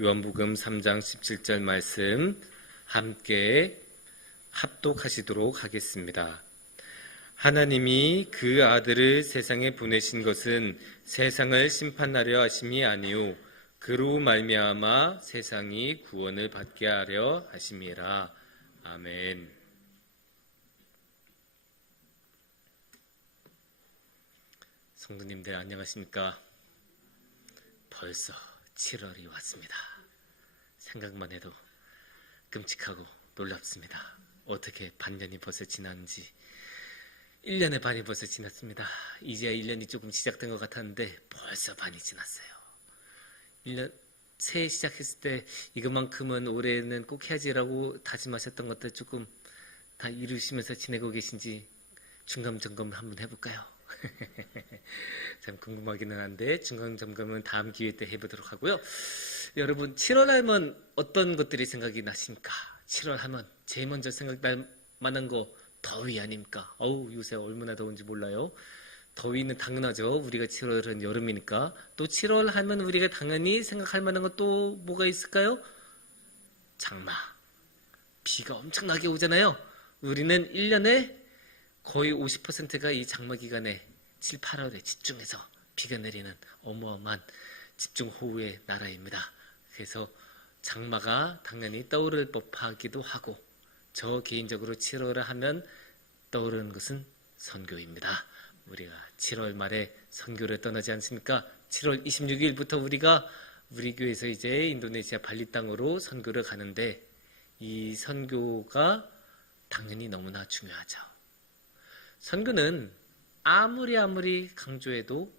요한복음 3장 17절 말씀 함께 합독하시도록 하겠습니다. 하나님이 그 아들을 세상에 보내신 것은 세상을 심판하려 하심이 아니요 그로 말미암아 세상이 구원을 받게 하려 하심이라. 아멘. 성도님들 안녕하십니까? 벌써 7월이 왔습니다. 생각만 해도 끔찍하고 놀랍습니다. 어떻게 반년이 벌써 지났는지. 1년의 반이 벌써 지났습니다. 이제야 1년이 조금 시작된 것 같았는데 벌써 반이 지났어요. 1년 새해 시작했을 때 이것만큼은 올해는 꼭 해야지라고 다짐하셨던 것들 조금 다 이루시면서 지내고 계신지 중간점검 한번 해볼까요? 참 궁금하기는 한데 중간점검은 다음 기회 때 해보도록 하고요. 여러분 7월 하면 어떤 것들이 생각이 나십니까? 7월 하면 제일 먼저 생각날 만한 거 더위 아닙니까? 요새 얼마나 더운지 몰라요. 더위는 당연하죠. 우리가 7월은 여름이니까. 또 7월 하면 우리가 당연히 생각할 만한 것 또 뭐가 있을까요? 장마. 비가 엄청나게 오잖아요. 우리는 1년에 거의 50%가 이 장마 기간에 7, 8월에 집중해서 비가 내리는 어마어마한 집중호우의 나라입니다. 그래서 장마가 당연히 떠오를 법하기도 하고 저 개인적으로 7월을 하면 떠오르는 것은 선교입니다. 우리가 7월 말에 선교를 떠나지 않습니까? 7월 26일부터 우리가 우리 교회에서 이제 인도네시아 발리 땅으로 선교를 가는데 이 선교가 당연히 너무나 중요하죠. 선교는 아무리 강조해도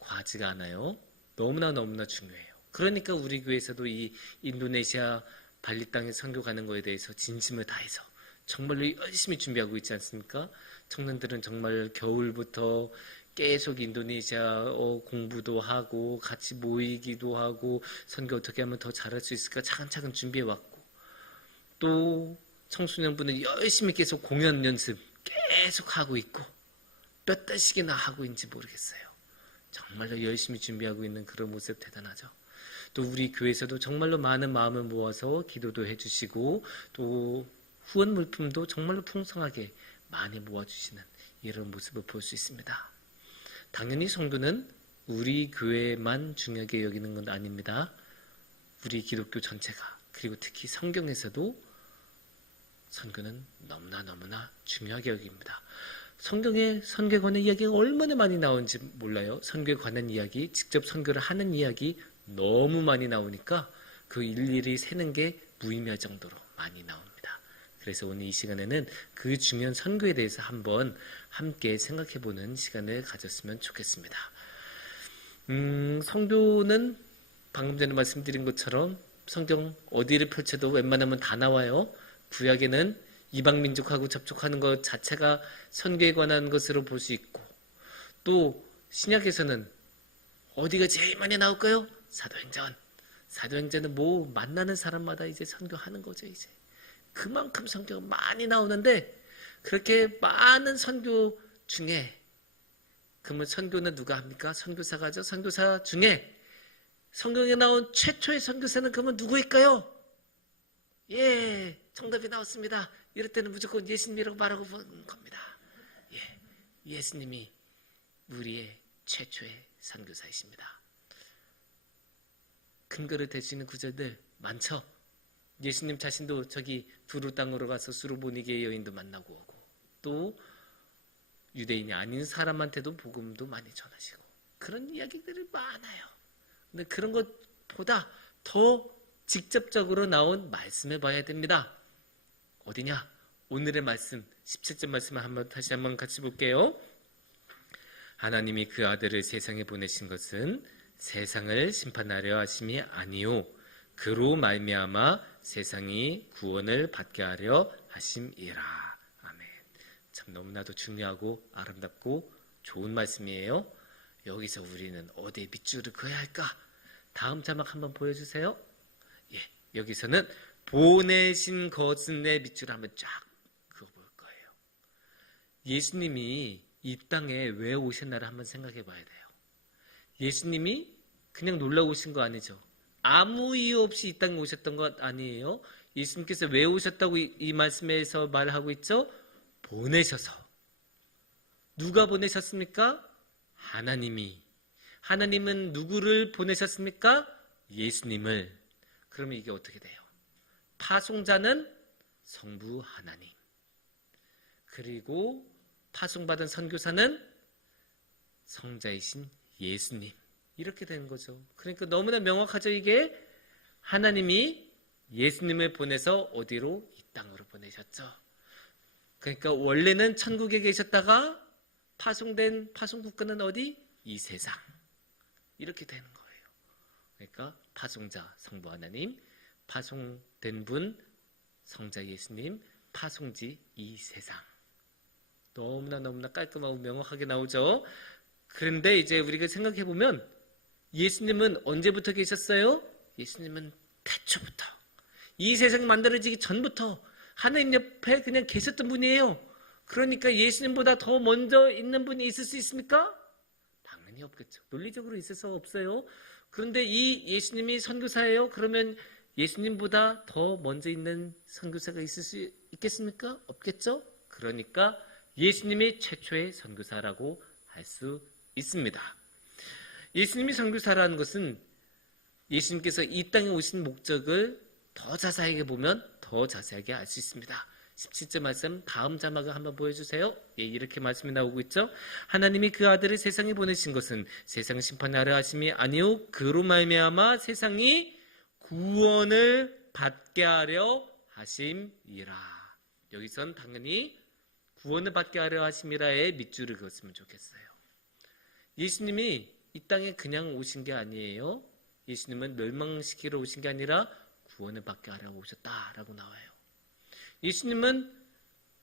과하지가 않아요. 너무나 중요해요. 그러니까 우리 교회에서도 이 인도네시아 발리 땅에 선교 가는 거에 대해서 진심을 다해서 정말로 열심히 준비하고 있지 않습니까? 청년들은 정말 겨울부터 계속 인도네시아어 공부도 하고 같이 모이기도 하고 선교 어떻게 하면 더 잘할 수 있을까 차근차근 준비해왔고 또 청소년분은 열심히 계속 공연 연습 계속 하고 있고 몇 달씩이나 하고 있는지 모르겠어요. 정말로 열심히 준비하고 있는 그런 모습 대단하죠. 또 우리 교회에서도 정말로 많은 마음을 모아서 기도도 해주시고 또 후원 물품도 정말로 풍성하게 많이 모아주시는 이런 모습을 볼 수 있습니다. 당연히 선교는 우리 교회만 중요하게 여기는 건 아닙니다. 우리 기독교 전체가 그리고 특히 성경에서도 선교는 너무나 중요하게 여깁니다. 성경에 선교에 관한 이야기가 얼마나 많이 나오는지 몰라요. 선교에 관한 이야기, 직접 선교를 하는 이야기 너무 많이 나오니까 그 일일이 세는 게 무의미할 정도로 많이 나옵니다. 그래서 오늘 이 시간에는 그 중요한 선교에 대해서 한번 함께 생각해보는 시간을 가졌으면 좋겠습니다. 선교는 방금 전에 말씀드린 것처럼 성경 어디를 펼쳐도 웬만하면 다 나와요. 구약에는 이방민족하고 접촉하는 것 자체가 선교에 관한 것으로 볼 수 있고 또 신약에서는 어디가 제일 많이 나올까요? 사도행전. 사도행전은 뭐 만나는 사람마다 이제 선교하는 거죠. 이제 그만큼 선교가 많이 나오는데 그렇게 많은 선교 중에 그러면 선교는 누가 합니까? 선교사가 하죠. 선교사 중에 성경에 나온 최초의 선교사는 그러면 누구일까요? 예, 정답이 나왔습니다. 이럴 때는 무조건 예수님이라고 말하고 보는 겁니다. 예수님이 우리의 최초의 선교사이십니다. 근거를 댈 수 있는 구절들 많죠. 예수님 자신도 저기 두루 땅으로 가서 수르보니게의 여인도 만나고 오고 또 유대인이 아닌 사람한테도 복음도 많이 전하시고 그런 이야기들이 많아요. 근데 그런 것보다 더 직접적으로 나온 말씀을 봐야 됩니다. 어디냐? 오늘의 말씀 17절 말씀을 다시 한번 같이 볼게요. 하나님이 그 아들을 세상에 보내신 것은 세상을 심판하려 하심이 아니요 그로 말미암아 세상이 구원을 받게 하려 하심이라. 아멘. 참 너무나도 중요하고 아름답고 좋은 말씀이에요. 여기서 우리는 어디에 밑줄을 그어야 할까? 다음 자막 한번 보여주세요. 여기서는 보내신 것은의 밑줄을 한번 쫙 그어볼 거예요. 예수님이 이 땅에 왜 오셨나를 한번 생각해 봐야 돼요. 예수님이 그냥 놀러 오신 거 아니죠. 아무 이유 없이 이 땅에 오셨던 것 아니에요. 예수님께서 왜 오셨다고 이 말씀에서 말하고 있죠? 보내셔서. 누가 보내셨습니까? 하나님이. 하나님은 누구를 보내셨습니까? 예수님을. 그러면 이게 어떻게 돼요? 파송자는 성부 하나님. 그리고 파송받은 선교사는 성자이신 예수님. 이렇게 되는 거죠. 그러니까 너무나 명확하죠. 이게 하나님이 예수님을 보내서 어디로? 이 땅으로 보내셨죠. 그러니까 원래는 천국에 계셨다가 파송된 파송국가는 어디? 이 세상. 이렇게 되는 거예요. 그러니까 파송자 성부 하나님, 파송된 분 성자 예수님, 파송지 이 세상. 너무나 깔끔하고 명확하게 나오죠. 그런데 이제 우리가 생각해 보면 예수님은 언제부터 계셨어요? 예수님은 태초부터, 이 세상이 만들어지기 전부터 하나님 옆에 그냥 계셨던 분이에요. 그러니까 예수님보다 더 먼저 있는 분이 있을 수 있습니까? 당연히 없겠죠. 논리적으로 있을 수 없어요. 그런데 이 예수님이 선교사예요. 그러면 예수님보다 더 먼저 있는 선교사가 있을 수 있겠습니까? 없겠죠. 그러니까 예수님이 최초의 선교사라고 할 수 있습니다. 예수님이 선교사라는 것은 예수님께서 이 땅에 오신 목적을 더 자세하게 보면 더 자세하게 알 수 있습니다. 17절 말씀 다음 자막을 한번 보여주세요. 예, 이렇게 말씀이 나오고 있죠. 하나님이 그 아들을 세상에 보내신 것은 세상 심판하려 하심이 아니요 그로 말미암아 세상이 구원을 받게 하려 하심이라. 여기선 당연히 구원을 받게 하려 하심이라에 밑줄을 그었으면 좋겠어요. 예수님이 이 땅에 그냥 오신 게 아니에요. 예수님은 멸망시키러 오신 게 아니라 구원을 받게 하려고 오셨다라고 나와요. 예수님은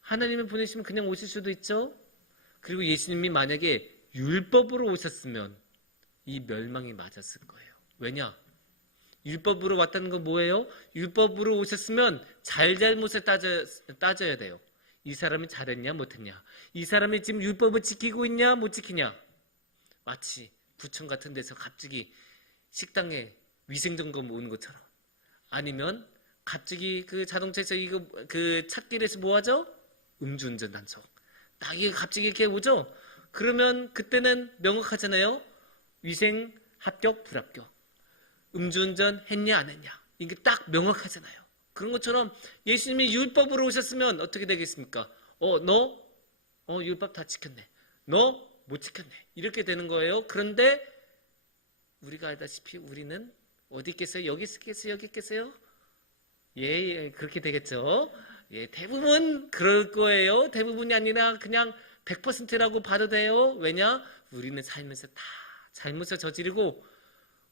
하나님을 보내시면 그냥 오실 수도 있죠. 그리고 예수님이 만약에 율법으로 오셨으면 이 멸망이 맞았을 거예요. 왜냐? 율법으로 왔다는 건 뭐예요? 율법으로 오셨으면 잘잘못을 따져야 돼요. 이 사람이 잘했냐 못했냐, 이 사람이 지금 율법을 지키고 있냐 못 지키냐. 마치 구청 같은 데서 갑자기 식당에 위생점검 오는 것처럼, 아니면 갑자기 그 자동차에서 이거 그 찻길에서 뭐 하죠? 음주운전 단속. 딱 이게 갑자기 이렇게 오죠? 그러면 그때는 명확하잖아요. 위생 합격 불합격, 음주운전 했냐 안 했냐, 이게 딱 명확하잖아요. 그런 것처럼 예수님이 율법으로 오셨으면 어떻게 되겠습니까? 너 율법 다 지켰네, 너 못 지켰네, 이렇게 되는 거예요. 그런데 우리가 알다시피 우리는 어디 있겠어요? 여기 있겠어요? 여기 있겠어요? 예, 그렇게 되겠죠. 예, 대부분 그럴 거예요. 대부분이 아니라 그냥 100%라고 봐도 돼요. 왜냐? 우리는 살면서 다 잘못을 저지르고,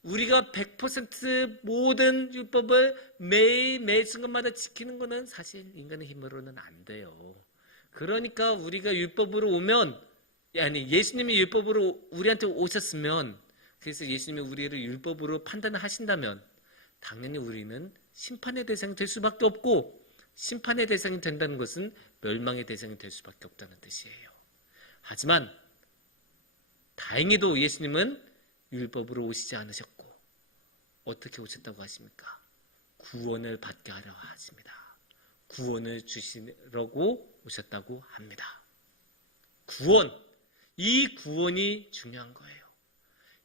우리가 100% 모든 율법을 매 순간마다 지키는 것은 사실 인간의 힘으로는 안 돼요. 그러니까 우리가 율법으로 오면, 아니 예수님이 율법으로 우리한테 오셨으면, 그래서 예수님이 우리를 율법으로 판단을 하신다면 당연히 우리는 심판의 대상이 될 수밖에 없고, 심판의 대상이 된다는 것은 멸망의 대상이 될 수밖에 없다는 뜻이에요. 하지만 다행히도 예수님은 율법으로 오시지 않으셨고 어떻게 오셨다고 하십니까? 구원을 받게 하려 하십니다. 구원을 주시려고 오셨다고 합니다. 구원, 이 구원이 중요한 거예요.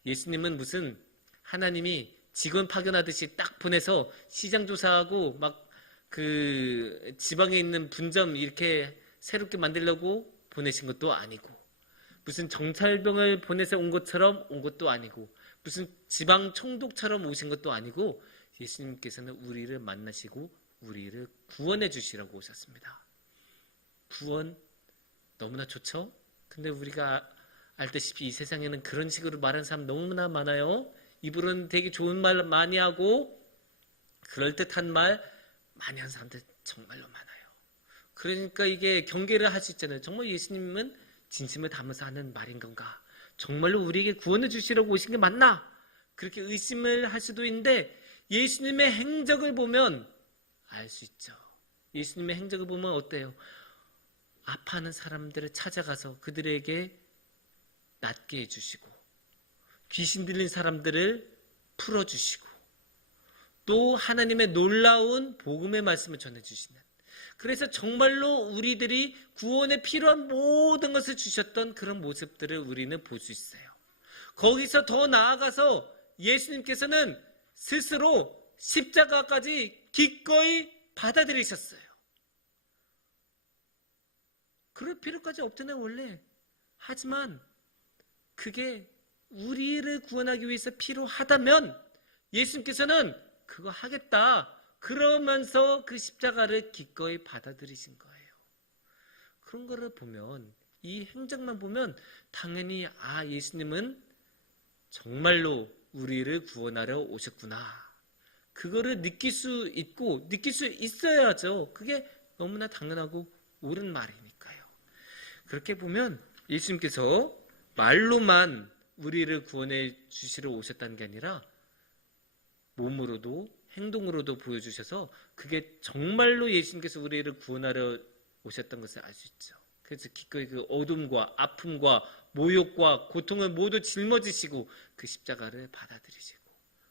예수님은 무슨 하나님이 직원 파견하듯이 딱 보내서 시장 조사하고 막 그 지방에 있는 분점 이렇게 새롭게 만들려고 보내신 것도 아니고, 무슨 정찰병을 보내서 온 것처럼 온 것도 아니고, 무슨 지방 총독처럼 오신 것도 아니고, 예수님께서는 우리를 만나시고 우리를 구원해 주시라고 오셨습니다. 구원 너무나 좋죠? 근데 우리가 알다시피 이 세상에는 그런 식으로 말하는 사람 너무나 많아요. 입으로는 되게 좋은 말 많이 하고 그럴듯한 말 많이 하는 사람들 정말로 많아요. 그러니까 이게 경계를 할 수 있잖아요. 정말 예수님은 진심을 담아서 하는 말인 건가? 정말로 우리에게 구원을 주시려고 오신 게 맞나? 그렇게 의심을 할 수도 있는데, 예수님의 행적을 보면 알 수 있죠. 예수님의 행적을 보면 어때요? 아파하는 사람들을 찾아가서 그들에게 낫게 해주시고, 귀신 들린 사람들을 풀어주시고, 또 하나님의 놀라운 복음의 말씀을 전해주시는, 그래서 정말로 우리들이 구원에 필요한 모든 것을 주셨던 그런 모습들을 우리는 볼 수 있어요. 거기서 더 나아가서 예수님께서는 스스로 십자가까지 기꺼이 받아들이셨어요. 그럴 필요까지 없잖아요, 원래. 하지만 그게 우리를 구원하기 위해서 필요하다면 예수님께서는 그거 하겠다 그러면서 그 십자가를 기꺼이 받아들이신 거예요. 그런 거를 보면, 이 행적만 보면 당연히 예수님은 정말로 우리를 구원하러 오셨구나, 그거를 느낄 수 있고 느낄 수 있어야죠. 그게 너무나 당연하고 옳은 말이니까요. 그렇게 보면 예수님께서 말로만 우리를 구원해 주시러 오셨다는 게 아니라 몸으로도 행동으로도 보여주셔서 그게 정말로 예수님께서 우리를 구원하러 오셨던 것을 알 수 있죠. 그래서 기꺼이 그 어둠과 아픔과 모욕과 고통을 모두 짊어지시고 그 십자가를 받아들이시고,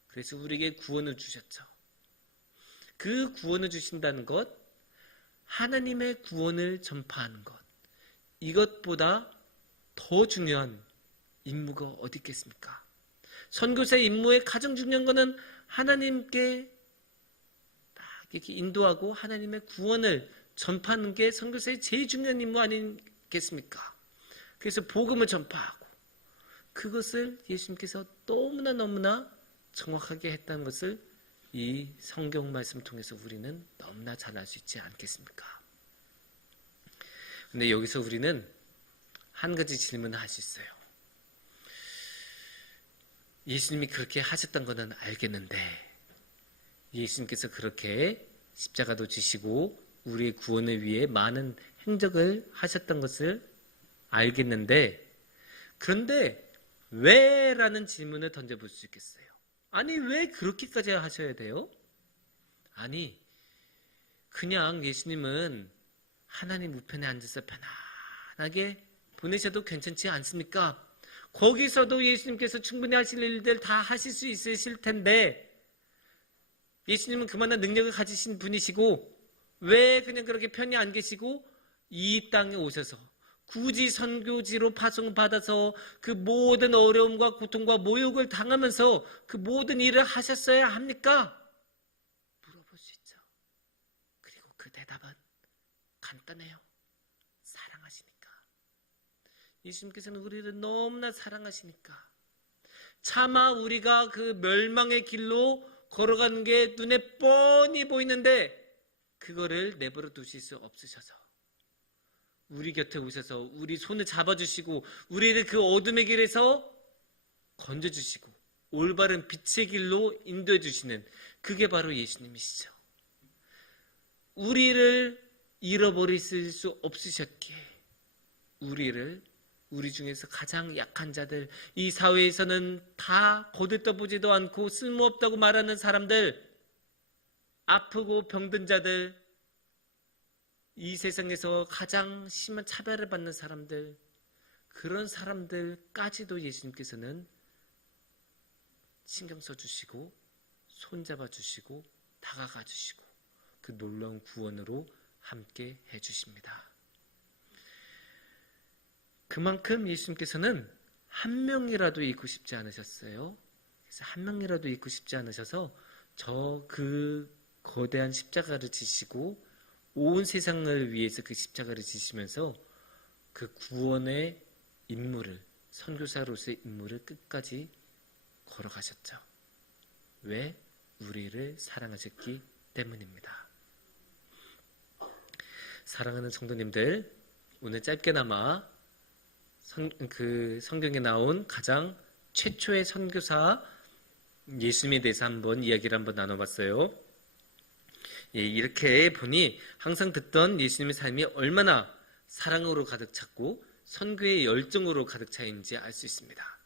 그래서 우리에게 구원을 주셨죠. 그 구원을 주신다는 것, 하나님의 구원을 전파하는 것, 이것보다 더 중요한 임무가 어디 있겠습니까? 선교사의 임무의 가장 중요한 것은 하나님께 이렇게 인도하고 하나님의 구원을 전파하는 게 선교사의 제일 중요한 임무 아니겠습니까? 그래서 복음을 전파하고, 그것을 예수님께서 너무나 정확하게 했다는 것을 이 성경 말씀 통해서 우리는 너무나 잘 알 수 있지 않겠습니까? 근데 여기서 우리는 한 가지 질문을 할 수 있어요. 예수님이 그렇게 하셨던 것은 알겠는데, 예수님께서 그렇게 십자가도 지시고 우리의 구원을 위해 많은 행적을 하셨던 것을 알겠는데, 그런데 왜? 라는 질문을 던져볼 수 있겠어요. 아니, 왜 그렇게까지 하셔야 돼요? 아니, 그냥 예수님은 하나님 우편에 앉아서 편안하게 보내셔도 괜찮지 않습니까? 거기서도 예수님께서 충분히 하실 일들 다 하실 수 있으실 텐데, 예수님은 그만한 능력을 가지신 분이시고 왜 그냥 그렇게 편히 안 계시고 이 땅에 오셔서 굳이 선교지로 파송받아서 그 모든 어려움과 고통과 모욕을 당하면서 그 모든 일을 하셨어야 합니까? 물어볼 수 있죠. 그리고 그 대답은 간단해요. 사랑하시니까. 예수님께서는 우리를 너무나 사랑하시니까, 차마 우리가 그 멸망의 길로 걸어가는 게 눈에 뻔히 보이는데 그거를 내버려 두실 수 없으셔서 우리 곁에 오셔서 우리 손을 잡아주시고 우리를 그 어둠의 길에서 건져주시고 올바른 빛의 길로 인도해 주시는, 그게 바로 예수님이시죠. 우리를 잃어버리실 수 없으셨기에 우리 중에서 가장 약한 자들, 이 사회에서는 다 거들떠보지도 않고 쓸모없다고 말하는 사람들, 아프고 병든 자들, 이 세상에서 가장 심한 차별을 받는 사람들, 그런 사람들까지도 예수님께서는 신경 써주시고 손잡아 주시고 다가가 주시고 그 놀라운 구원으로 함께 해주십니다. 그만큼 예수님께서는 한 명이라도 잃고 싶지 않으셨어요. 그래서 한 명이라도 잃고 싶지 않으셔서 그 거대한 십자가를 지시고 온 세상을 위해서 그 십자가를 지시면서 그 구원의 임무를, 선교사로서의 임무를 끝까지 걸어가셨죠. 왜? 우리를 사랑하셨기 때문입니다. 사랑하는 성도님들, 오늘 짧게나마 성경에 나온 가장 최초의 선교사 예수님에 대해서 이야기를 한번 나눠봤어요. 이렇게 보니 항상 듣던 예수님의 삶이 얼마나 사랑으로 가득 찼고 선교의 열정으로 가득 차 있는지 알 수 있습니다.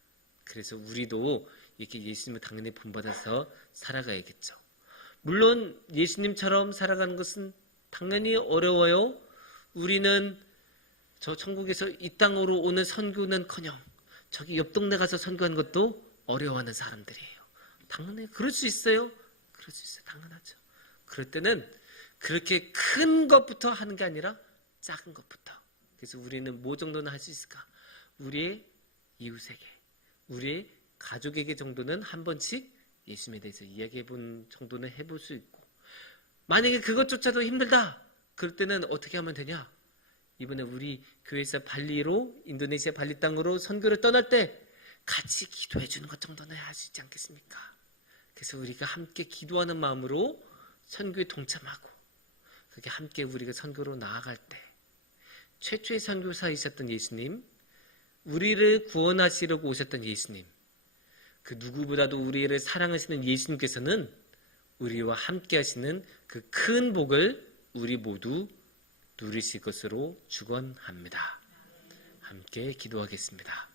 그래서 우리도 이렇게 예수님을 당연히 본받아서 살아가야겠죠. 물론 예수님처럼 살아가는 것은 당연히 어려워요. 우리는 저 천국에서 이 땅으로 오는 선교는커녕 저기 옆 동네 가서 선교하는 것도 어려워하는 사람들이에요. 당연히 그럴 수 있어요. 그럴 수 있어요. 당연하죠. 그럴 때는 그렇게 큰 것부터 하는 게 아니라 작은 것부터. 그래서 우리는 뭐 정도는 할 수 있을까? 우리의 이웃에게, 우리의 가족에게 정도는 한 번씩 예수님에 대해서 이야기해 본 정도는 해볼 수 있고, 만약에 그것조차도 힘들다, 그럴 때는 어떻게 하면 되냐? 이번에 우리 교회에서 발리로, 인도네시아 발리 땅으로 선교를 떠날 때 같이 기도해 주는 것 정도는 할 수 있지 않겠습니까? 그래서 우리가 함께 기도하는 마음으로 선교에 동참하고, 그렇게 함께 우리가 선교로 나아갈 때 최초의 선교사이셨던 예수님, 우리를 구원하시려고 오셨던 예수님, 그 누구보다도 우리를 사랑하시는 예수님께서는 우리와 함께 하시는 그 큰 복을 우리 모두 누리실 것으로 축원합니다. 함께 기도하겠습니다.